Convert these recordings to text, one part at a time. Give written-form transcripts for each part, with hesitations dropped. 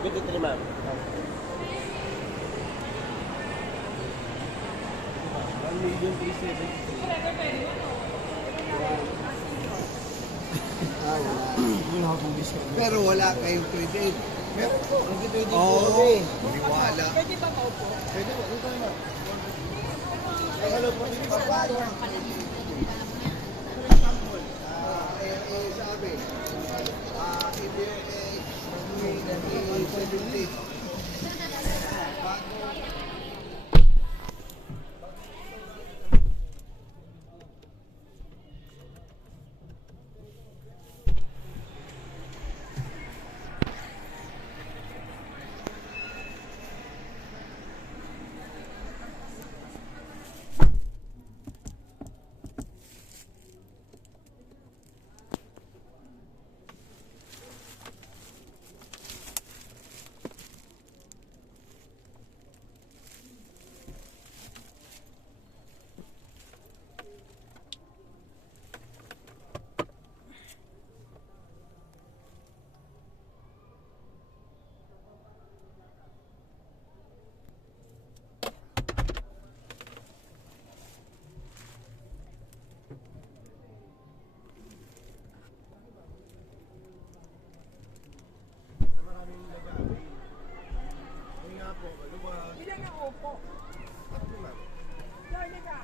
173, ma'am. 1,000,000 pero wala kayong credit. Meron po. Oo. Wala. Pwede ba maupo? Pwede po. Ito na. Hello po. Sabi. Hindi. Ilan ang upo? Lalo ka.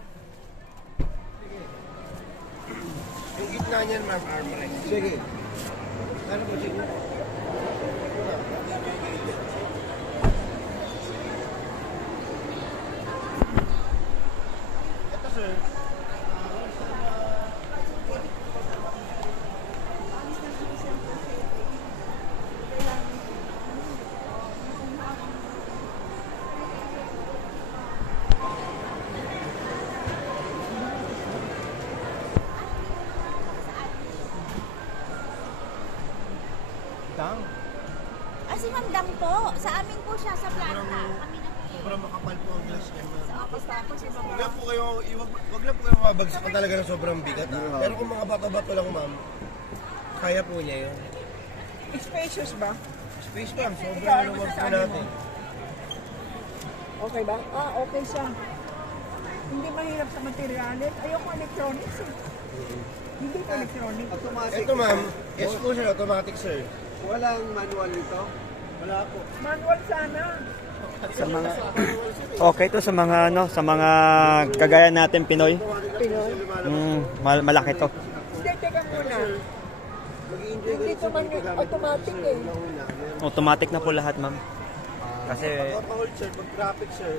Yung gitna niyan, ma'am, armrest. Sige. Ano po sige? Ito, sir. Dang. Si Ma'am Dang po. Sa amin po siya, sa planta. Kami na po. Sobrang makapal po ang glass niyan, ma'am. Sa office namin siya. Wag lang po kayo, wag lang po kayo mabagsakan talaga ng sobrang bigat. Pero kung mga bato-bato lang, ma'am, kaya po niya yun. Spacious ba? Space, ma'am, sobrang luwag po natin. Okay ba? Okay siya. Hindi mahirap sa materialis. Ayoko electronics eh. Hindi ko electronics. Automatic. Ito, ma'am, yes po, sir, automatic, sir. Walang manual nito. Wala po. Manual sana. Sa mga okay to sa mga kagaya natin Pinoy. Pinoy. Malaki to. Hindi, teka muna. Hindi ito man automatic eh. Automatic na po lahat, ma'am. Kasi Pag-hold, sir, pag-traffic, sir,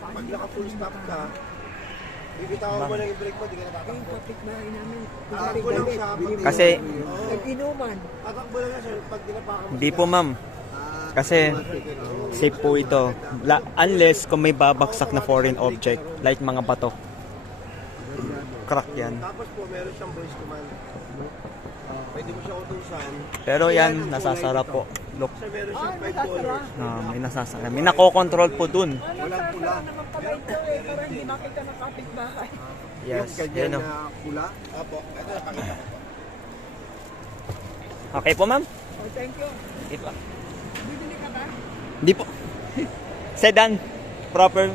pag naka-full stop ka, bibitawan mo lang yung brake mo, di ka Yung natatakbo. kapitbahay namin. Tatakbo lang siya. kasi Nag-inuman. Tatakbo lang siya, pag dinapakan mo. hindi po, ma'am. Kasi safe po ito. Unless kung may babaksak na foreign object like mga bato. Crack yan. Tapos po, meron siyang voice command. Pwede mo siya utusan. Pero yan, nasasara po. Look, Sir, meron siyang 5 Nasasara. colors. may nasasara. May nakokontrol po dun. Nasasara naman pala ito eh. Para hindi makita ng kapitbahay. Yes, Ganyan yun o. na pula. Apo, ito napakita ko po. Okay po, ma'am? Oh, thank you. Hindi po. Bibili ka ba? Hindi po. Sedan. Proper.